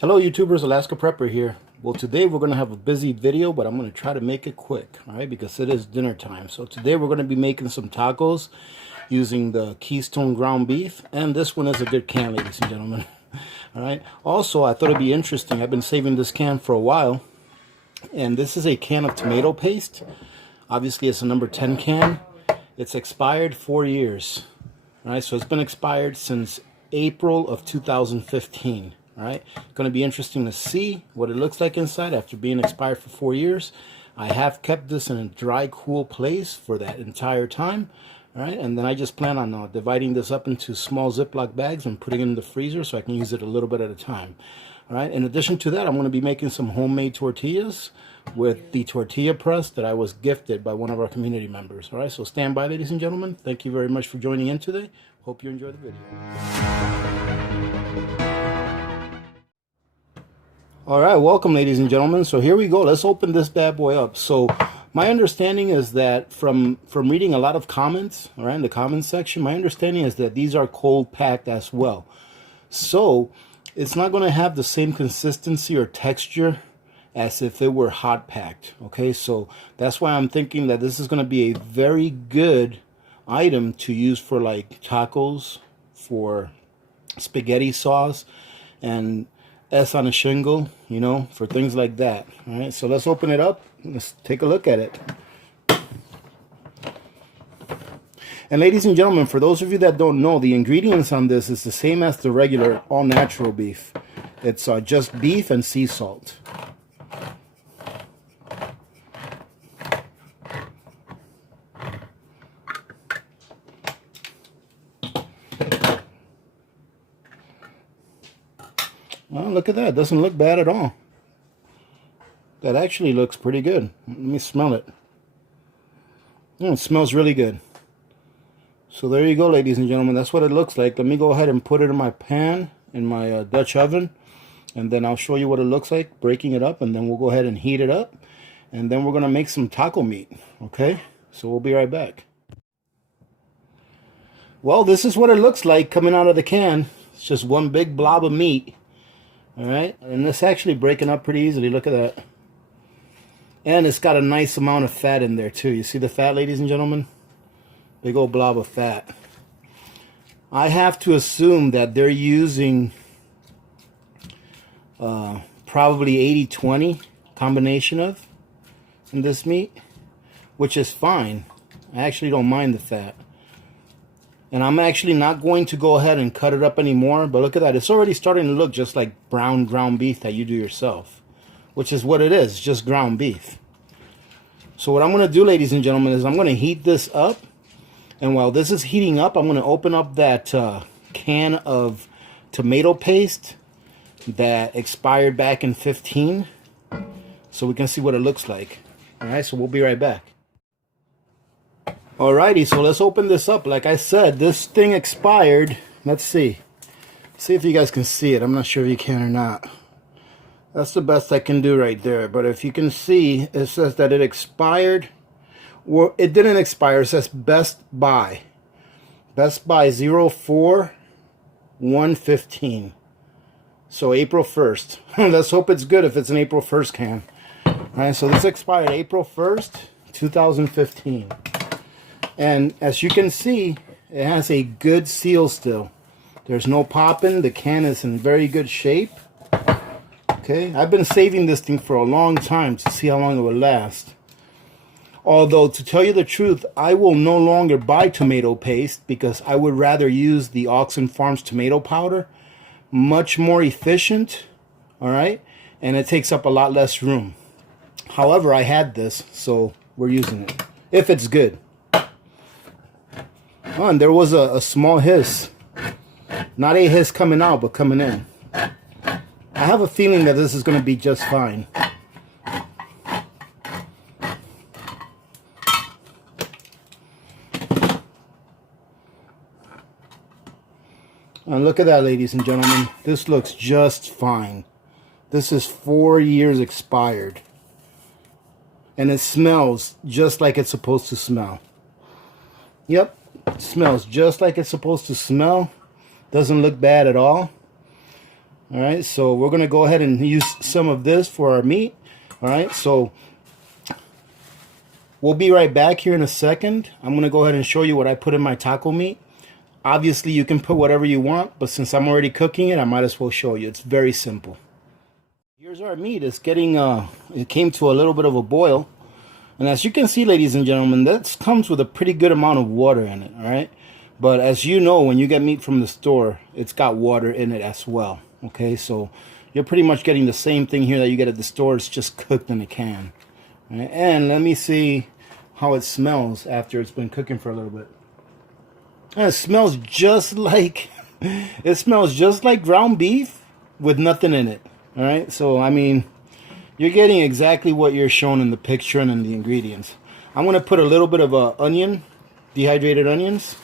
Hello YouTubers, Alaska Prepper here. Well, today we're going to have a busy video, but I'm going to try to make it quick, all right, because it is dinner time. So today we're going to be making some tacos using the Keystone ground beef, and this one is a good can, ladies and gentlemen. All right. Also, I thought it'd be interesting. I've been saving this can for a while, and this is a can of tomato paste. Obviously, it's a number 10 can. It's expired 4 years. All right, so it's been expired since April of 2015. All right, going to be interesting to see what it looks like inside after being expired for 4 years. I have kept this in a dry, cool place for that entire time. All right, and then I just plan on dividing this up into small Ziploc bags and putting it in the freezer so I can use it a little bit at a time. All right, in addition to that, I'm going to be making some homemade tortillas with the tortilla press that I was gifted by one of our community members. All right, so stand by, ladies and gentlemen. Thank you very much for joining in today. Hope you enjoy the video. All right, welcome, ladies and gentlemen. So here we go. Let's open this bad boy up. So my understanding is that from reading a lot of comments, all right, in the comments section, my understanding is that these are cold packed as well. So it's not going to have the same consistency or texture as if it were hot packed. Okay, so that's why I'm thinking that this is going to be a very good item to use for like tacos, for spaghetti sauce, and S on a shingle, you know, for things like that. All right, so let's open it up. Let's take a look at it. And ladies and gentlemen, for those of you that don't know, the ingredients on this is the same as the regular all-natural beef. It's just beef and sea salt. Well, look at that. It doesn't look bad at all. That actually looks pretty good. Let me smell it. Oh, it smells really good. So there you go, ladies and gentlemen. That's what it looks like. Let me go ahead and put it in my pan, in my Dutch oven. And then I'll show you what it looks like, breaking it up. And then we'll go ahead and heat it up. And then we're going to make some taco meat. Okay? So we'll be right back. Well, this is what it looks like coming out of the can. It's just one big blob of meat. All right, and it's actually breaking up pretty easily. Look at that. And it's got a nice amount of fat in there too. You see the fat, ladies and gentlemen? Big old blob of fat. I have to assume that they're using probably 80-20 combination of in this meat, which is fine. I actually don't mind the fat. And I'm actually not going to go ahead and cut it up anymore. But look at that. It's already starting to look just like brown ground beef that you do yourself. Which is what it is. Just ground beef. So what I'm going to do, ladies and gentlemen, is I'm going to heat this up. And while this is heating up, I'm going to open up that can of tomato paste that expired back in 15. So we can see what it looks like. Alright, so we'll be right back. Alrighty, so let's open this up. Like I said, this thing expired. Let's see. See if you guys can see it. I'm not sure if you can or not. That's the best I can do right there. But if you can see, it says that it expired. Well, it didn't expire. It says Best Buy. Best Buy 04/1/15. So April 1st. Let's hope it's good if it's an April 1st can. Alright, so this expired April 1st, 2015. And as you can see, it has a good seal still. There's no popping. The can is in very good shape. Okay, I've been saving this thing for a long time to see how long it would last. Although, to tell you the truth, I will no longer buy tomato paste because I would rather use the Oxen Farms tomato powder. Much more efficient, all right? And it takes up a lot less room. However, I had this, so we're using it. If it's good. Oh, and there was a small hiss. Not a hiss coming out, but coming in. I have a feeling that this is going to be just fine. And look at that, ladies and gentlemen. This looks just fine. This is 4 years expired. And it smells just like it's supposed to smell. Yep. It smells just like it's supposed to smell. Doesn't look bad at all. All right, so we're gonna go ahead and use some of this for our meat. All right, so we'll be right back here in a second. I'm gonna go ahead and show you what I put in my taco meat. Obviously, you can put whatever you want, but since I'm already cooking it, I might as well show you. It's very simple. Here's our meat. It's getting, it came to a little bit of a boil. And as you can see, ladies and gentlemen, that comes with a pretty good amount of water in it, all right? But as you know, when you get meat from the store, it's got water in it as well, okay? So you're pretty much getting the same thing here that you get at the store. It's just cooked in a can. All right? And let me see how it smells after it's been cooking for a little bit. And it smells just like, it smells just like ground beef with nothing in it, all right? So, I mean, you're getting exactly what you're shown in the picture and in the ingredients. I'm going to put a little bit of onion, dehydrated onions.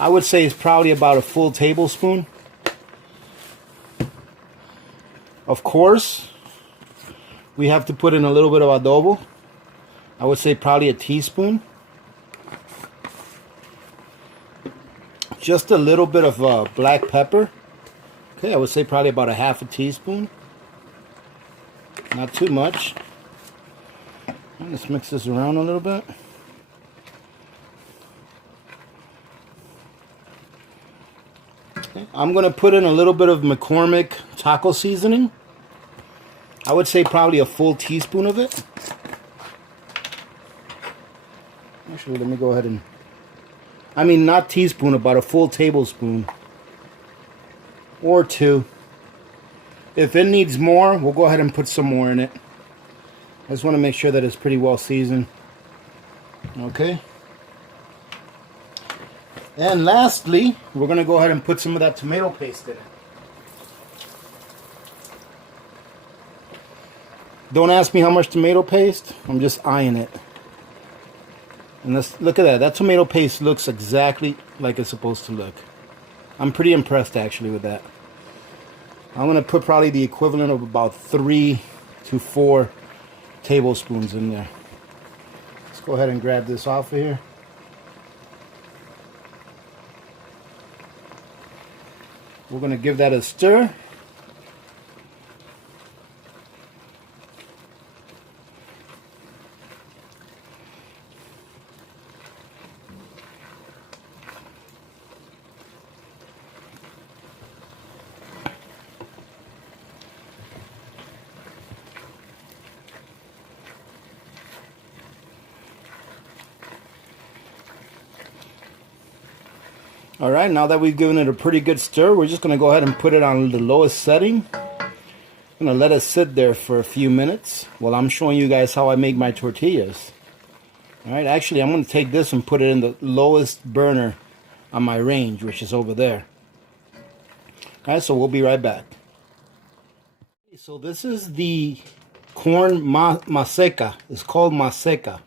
I would say it's probably about a full tablespoon. Of course, we have to put in a little bit of adobo. I would say probably a teaspoon. Just a little bit of black pepper. Okay, I would say probably about a half a teaspoon. Not too much. Let's mix this around a little bit. Okay. I'm going to put in a little bit of McCormick taco seasoning. I would say probably a full teaspoon of it. Actually, let me go ahead and... I mean, not teaspoon, about a full tablespoon. Or two. If it needs more, we'll go ahead and put some more in it. I just want to make sure that it's pretty well seasoned. Okay. And lastly, we're going to go ahead and put some of that tomato paste in it. Don't ask me how much tomato paste. I'm just eyeing it. And let's look at that. That tomato paste looks exactly like it's supposed to look. I'm pretty impressed actually with that. I'm going to put probably the equivalent of about 3 to 4 tablespoons in there. Let's go ahead and grab this off of here. We're going to give that a stir. All right, now that we've given it a pretty good stir, we're just going to go ahead and put it on the lowest setting. I'm going to let it sit there for a few minutes while I'm showing you guys how I make my tortillas. All right, actually, I'm going to take this and put it in the lowest burner on my range, which is over there. All right, so we'll be right back. So this is the corn maseca. It's called maseca.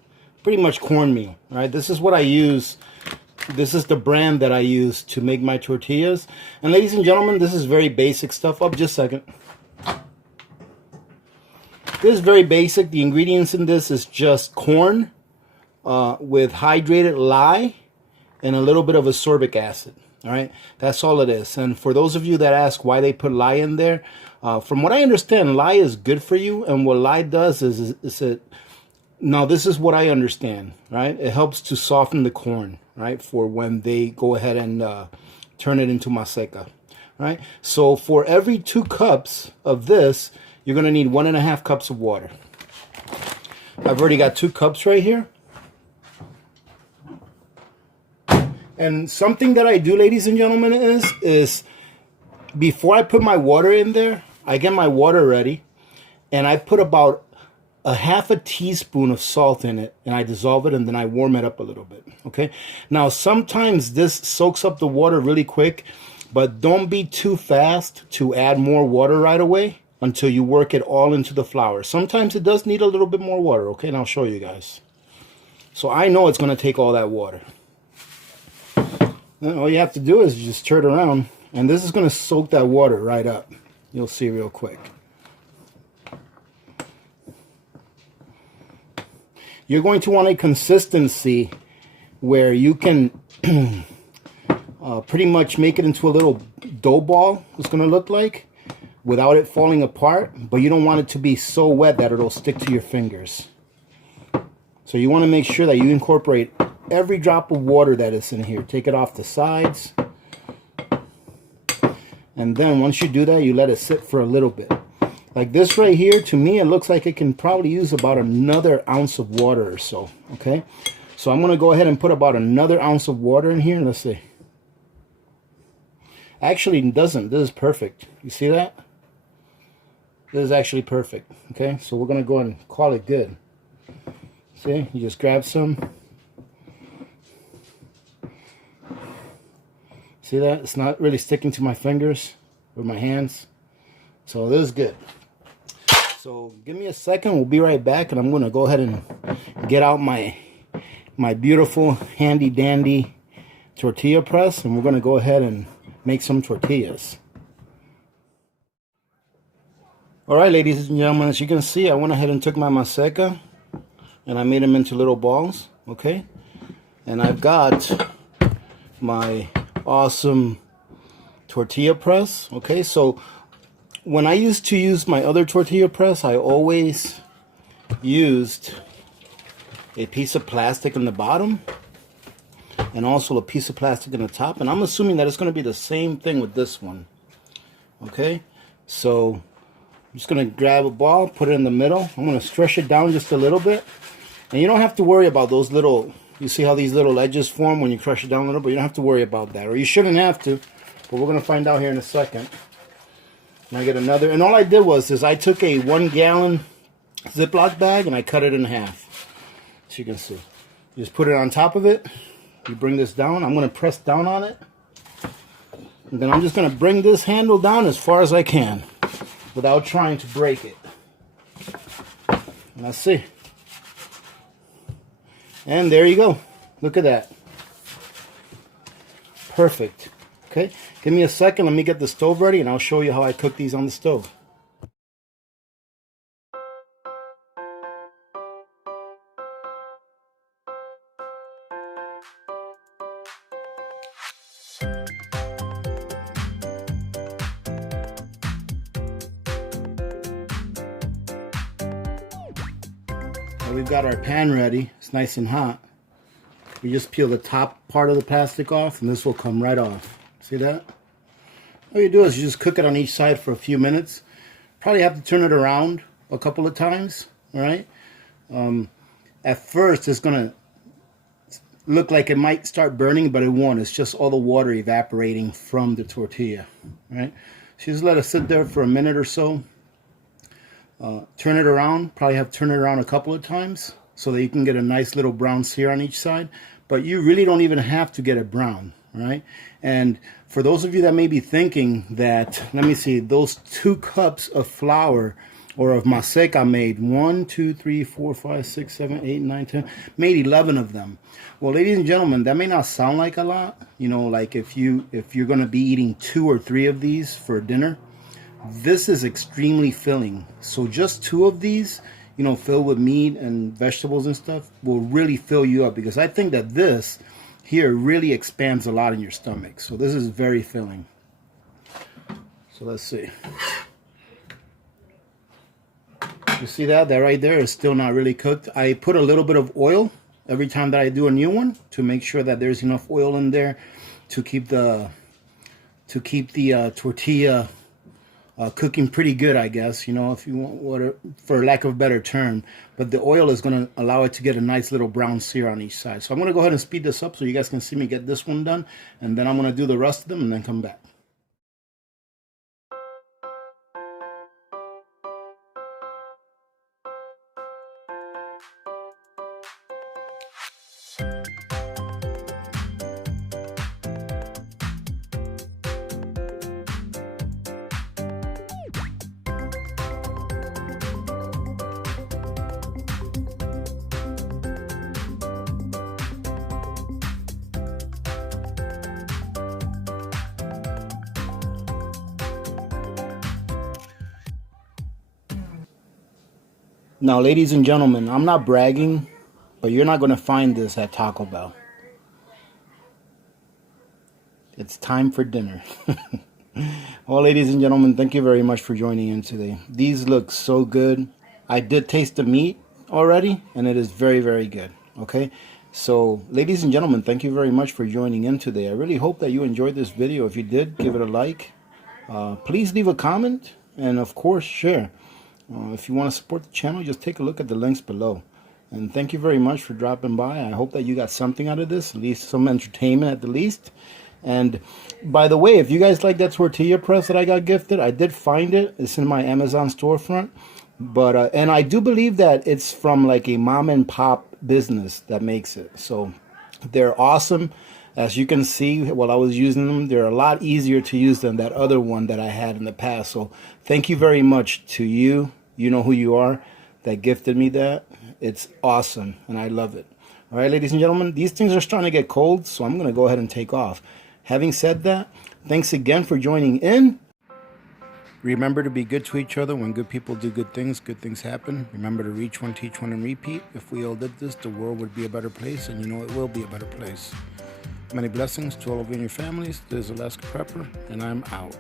Pretty much cornmeal, right? This is what I use. This is the brand that I use to make my tortillas. And ladies and gentlemen, this is very basic stuff. Oh, just a second. This is very basic. The ingredients in this is just corn with hydrated lye and a little bit of ascorbic acid. All right, that's all it is. And for those of you that ask why they put lye in there, from what I understand, lye is good for you. And what lye does is it... Now, this is what I understand, right? It helps to soften the corn, right? For when they go ahead and turn it into maseca, right? So for every 2 cups of this, you're going to need 1.5 cups of water. I've already got 2 cups right here. And something that I do, ladies and gentlemen, is before I put my water in there, I get my water ready and I put about a half a teaspoon of salt in it, and I dissolve it, and then I warm it up a little bit. Okay, now sometimes this soaks up the water really quick, but don't be too fast to add more water right away until you work it all into the flour. Sometimes it does need a little bit more water. Okay, and I'll show you guys. So I know it's going to take all that water. Then all you have to do is just turn it around, and this is going to soak that water right up. You'll see real quick. You're going to want a consistency where you can pretty much make it into a little dough ball. It's going to look like, without it falling apart, but you don't want it to be so wet that it'll stick to your fingers. So you want to make sure that you incorporate every drop of water that is in here. Take it off the sides. And then once you do that, you let it sit for a little bit. Like this right here, to me, it looks like it can probably use about another ounce of water or so. Okay, so I'm going to go ahead and put about another ounce of water in here. Let's see. Actually, it doesn't. This is perfect. You see that? This is actually perfect. Okay, so we're going to go and call it good. See, you just grab some. See that? It's not really sticking to my fingers or my hands. So this is good. So give me a second. We'll be right back, and I'm going to go ahead and get out my beautiful handy dandy tortilla press, and we're going to go ahead and make some tortillas. All right, ladies and gentlemen, as you can see, I went ahead and took my maseca and I made them into little balls. Okay, and I've got my awesome tortilla press. Okay, so when I used to use my other tortilla press, I always used a piece of plastic in the bottom and also a piece of plastic in the top, and I'm assuming that it's going to be the same thing with this one. Okay, so I'm just going to grab a ball, put it in the middle. I'm going to stretch it down just a little bit, and you don't have to worry about those little, you see how these little edges form when you crush it down a little, but you don't have to worry about that, or you shouldn't have to, but we're going to find out here in a second. And I get another, and all I did was I took a 1 gallon Ziploc bag and I cut it in half, as you can see. You just put it on top of it. You bring this down. I'm going to press down on it, and then I'm just going to bring this handle down as far as I can without trying to break it. And let's see. And there you go. Look at that. Perfect. Okay, give me a second. Let me get the stove ready, and I'll show you how I cook these on the stove. Now we've got our pan ready. It's nice and hot. We just peel the top part of the plastic off, and this will come right off. See that? All you do is you just cook it on each side for a few minutes. Probably have to turn it around a couple of times. All right. At first, it's gonna look like it might start burning, but it won't. It's just all the water evaporating from the tortilla. All right. So just let it sit there for a minute or so. Turn it around. Probably have to turn it around a couple of times so that you can get a nice little brown sear on each side. But you really don't even have to get it brown. Right? And for those of you that may be thinking that, let me see, those 2 cups of flour or of maseca made 1, 2, 3, 4, 5, 6, 7, 8, 9, 10, made 11 of them. Well, ladies and gentlemen, that may not sound like a lot. You know, like if you're going to be eating 2 or 3 of these for dinner, this is extremely filling. So just 2 of these, you know, filled with meat and vegetables and stuff, will really fill you up, because I think that this here really expands a lot in your stomach. So this is very filling. So let's see. You see that? That right there is still not really cooked. I put a little bit of oil every time that I do a new one to make sure that there's enough oil in there to keep the tortilla cooking pretty good, I guess, you know, if you want water, for lack of a better term. But the oil is going to allow it to get a nice little brown sear on each side. So I'm going to go ahead and speed this up so you guys can see me get this one done, and then I'm going to do the rest of them and then come back. Now, ladies and gentlemen, I'm not bragging, but you're not going to find this at Taco Bell. It's time for dinner. Well, ladies and gentlemen, thank you very much for joining in today. These look so good. I did taste the meat already, and it is very, very good. Okay, so ladies and gentlemen, thank you very much for joining in today. I really hope that you enjoyed this video. If you did, give it a like. Please leave a comment, and of course, share. If you want to support the channel, just take a look at the links below. And thank you very much for dropping by. I hope that you got something out of this, at least some entertainment at the least. And by the way, if you guys like that tortilla press that I got gifted, I did find it. It's in my Amazon storefront. But and I do believe that it's from like a mom and pop business that makes it. So they're awesome. As you can see, while I was using them, they're a lot easier to use than that other one that I had in the past. So thank you very much to you. You know who you are, that gifted me that. It's awesome, and I love it. All right, ladies and gentlemen, these things are starting to get cold, so I'm going to go ahead and take off. Having said that, thanks again for joining in. Remember to be good to each other. When good people do good things happen. Remember to reach one, teach one, and repeat. If we all did this, the world would be a better place, and you know it will be a better place. Many blessings to all of you and your families. This is Alaska Prepper, and I'm out.